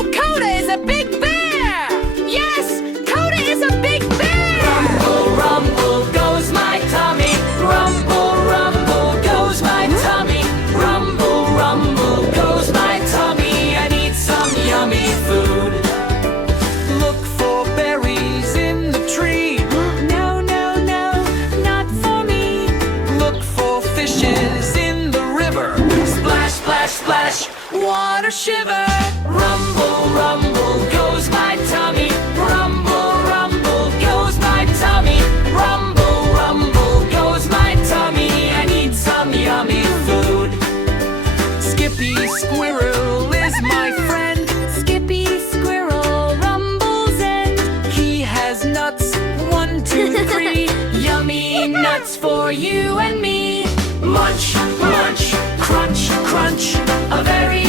Oh, Koda is a big bear! Yes, Koda is a big bear! Rumble, rumble goes my tummy. Rumble, rumble goes my tummy. Rumble, rumble goes my tummy. I need some yummy food. Look for berries in the tree. No, no, no, not for me. Look for fishes in the river. Splash, splash, splash, water shiver. Rumble, rumble goes my tummy. Rumble, rumble goes my tummy. Rumble, rumble goes my tummy. I need some yummy food. Skippy Squirrel is my friend. Skippy Squirrel rumbles and He has nuts, 1, 2, 3. Yummy nuts for you and me. Munch, munch, crunch, crunch. A very